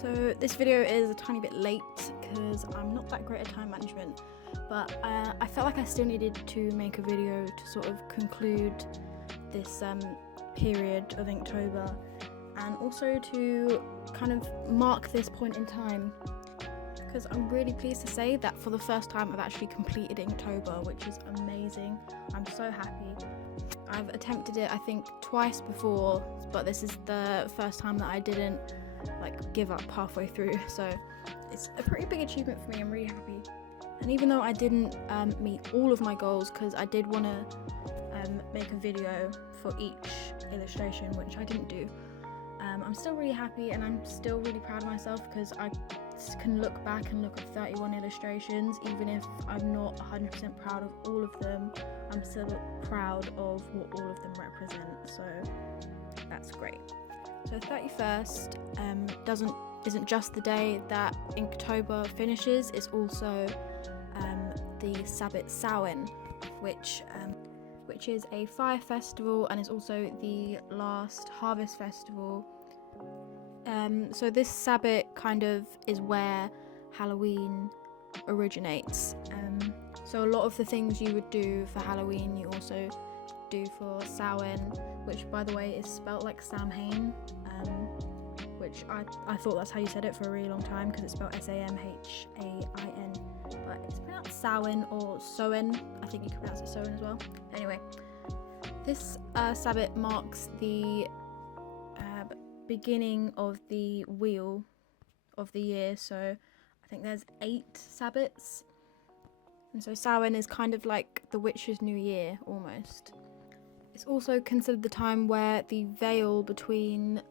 So this video is a tiny bit late because I'm not that great at time management, but I felt like I still needed to make a video to sort of conclude this period of Inktober, and also to kind of mark this point in time, because I'm really pleased to say that for the first time I've actually completed Inktober, which is amazing. I'm so happy. I've attempted it I think twice before, but this is the first time that I didn't give up halfway through, so it's a pretty big achievement for me. I'm really happy. And even though I didn't meet all of my goals, because I did want to make a video for each illustration, which I didn't do, I'm still really happy, and I'm still really proud of myself because I can look back and look at 31 illustrations. Even if I'm not 100% proud of all of them, I'm still proud of what all of them represent, so that's great. So 31st isn't just the day that Inktober finishes, it's also the sabbat Samhain, which is a fire festival and is also the last harvest festival. So this sabbat kind of is where Halloween originates. So a lot of the things you would do for Halloween you also do for Samhain, which by the way is spelt like Samhain, which I thought that's how you said it for a really long time because it's spelled S-A-M-H-A-I-N, but it's pronounced Samhain or Soen. I think you can pronounce it Soen as well. Anyway, this sabbat marks the beginning of the wheel of the year, so I think there's 8 sabbats, and so Samhain is kind of like the witch's new year almost. It's also considered the time where the veil between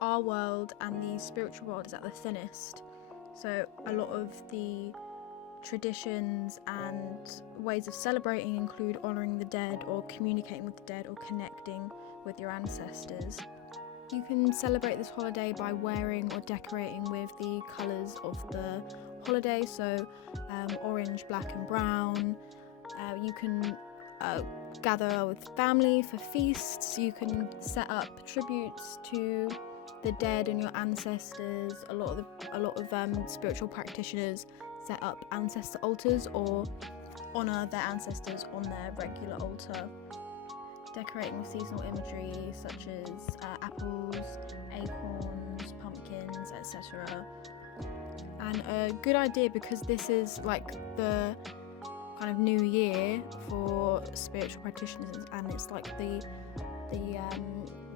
our world and the spiritual world is at the thinnest. So a lot of the traditions and ways of celebrating include honouring the dead, or communicating with the dead, or connecting with your ancestors. You can celebrate this holiday by wearing or decorating with the colours of the holiday, so orange, black and brown. You can gather with family for feasts. You can set up tributes to the dead and your ancestors. A lot of spiritual practitioners set up ancestor altars or honour their ancestors on their regular altar. Decorating with seasonal imagery such as apples, acorns, pumpkins, etc. And a good idea, because this is like the kind of new year for spiritual practitioners, and it's like the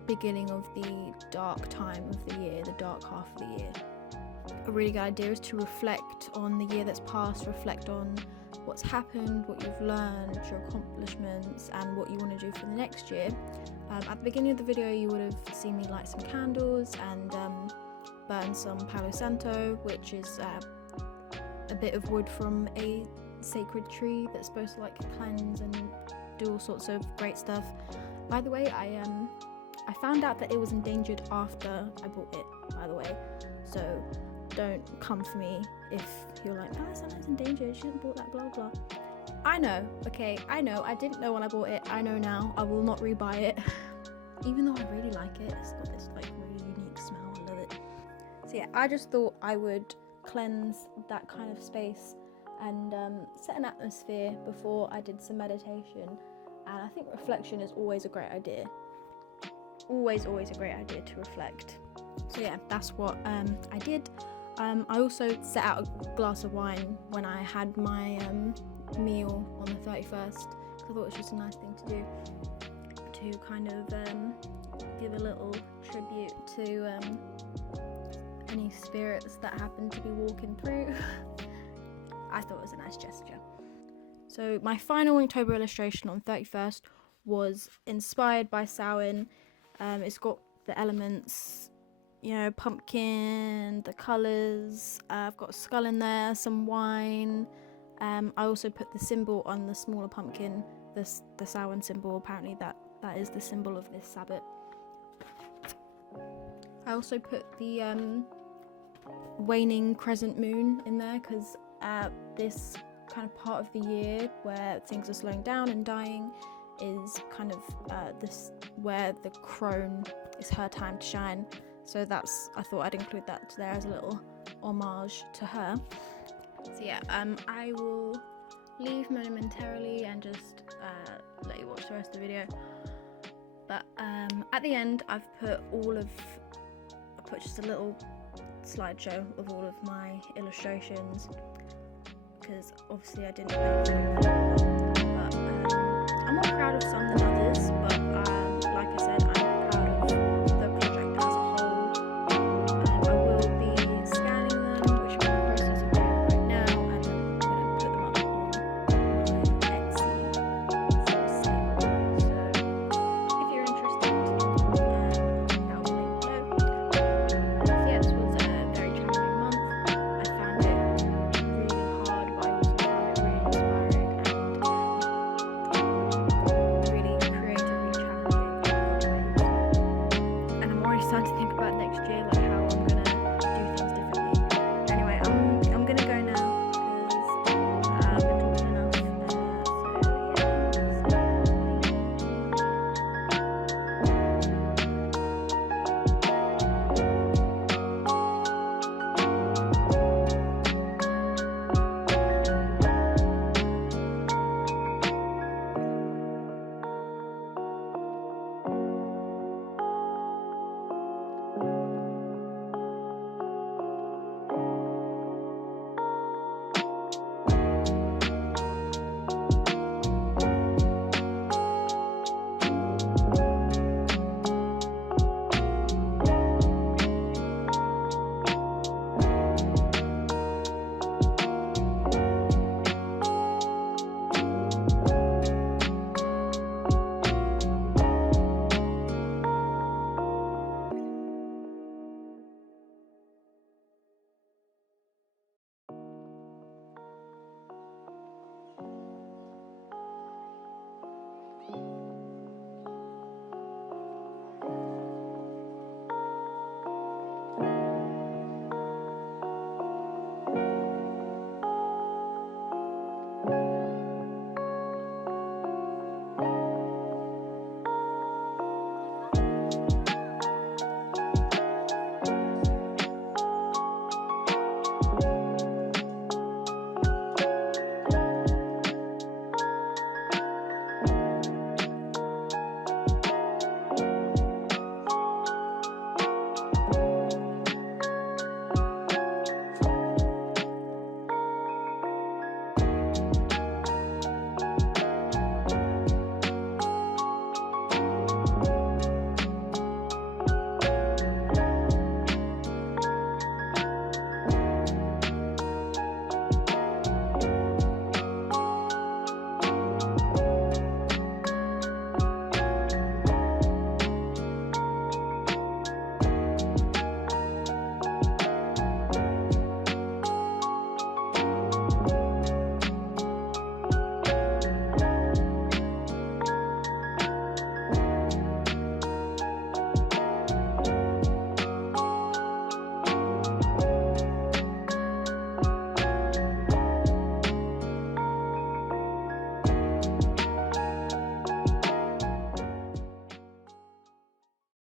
beginning of the dark time of the year, the dark half of the year. A really good idea is to reflect on the year that's passed, reflect on what's happened, what you've learned, your accomplishments, and what you want to do for the next year. At the beginning of the video you would have seen me light some candles and burn some Palo Santo, which is a bit of wood from a sacred tree that's supposed to cleanse and do all sorts of great stuff. By the way, I found out that it was endangered after I bought it, by the way, so don't come for me if you're like, Palo Santo's endangered, you shouldn't have bought that, blah blah. I know, okay, I know, I didn't know when I bought it, I know now, I will not rebuy it. Even though I really like it, it's got this really unique smell, I love it. So yeah, I just thought I would cleanse that kind of space and set an atmosphere before I did some meditation. And I think reflection is always a great idea. Always a great idea to reflect. So yeah, that's what I did. I also set out a glass of wine when I had my meal on the 31st, because I thought it was just a nice thing to do, to kind of give a little tribute to any spirits that happen to be walking through. I thought it was a nice gesture. So my final Inktober illustration on 31st was inspired by Samhain. It's got the elements, pumpkin, the colours, I've got a skull in there, some wine. I also put the symbol on the smaller pumpkin, the Samhain symbol. Apparently that is the symbol of this sabbat. I also put the waning crescent moon in there, because this kind of part of the year where things are slowing down and dying is kind of this where the crone is her time to shine. So I thought I'd include that there as a little homage to her. So yeah, I will leave momentarily and just let you watch the rest of the video. But at the end, I've put just a little slideshow of all of my illustrations, because obviously I didn't make a video for them. But I'm more proud of some than others, but like I said, I'm proud of the project as a whole. I will be scanning them, which I'm in the process of doing right now, and then I'm going to put them up on my Etsy sale. So if you're interested, that will be linked below. So yeah, this was a very challenging month. I found it really hard, but I also found it really inspiring and really creatively challenging in a good way. And I'm already starting to think about next year, like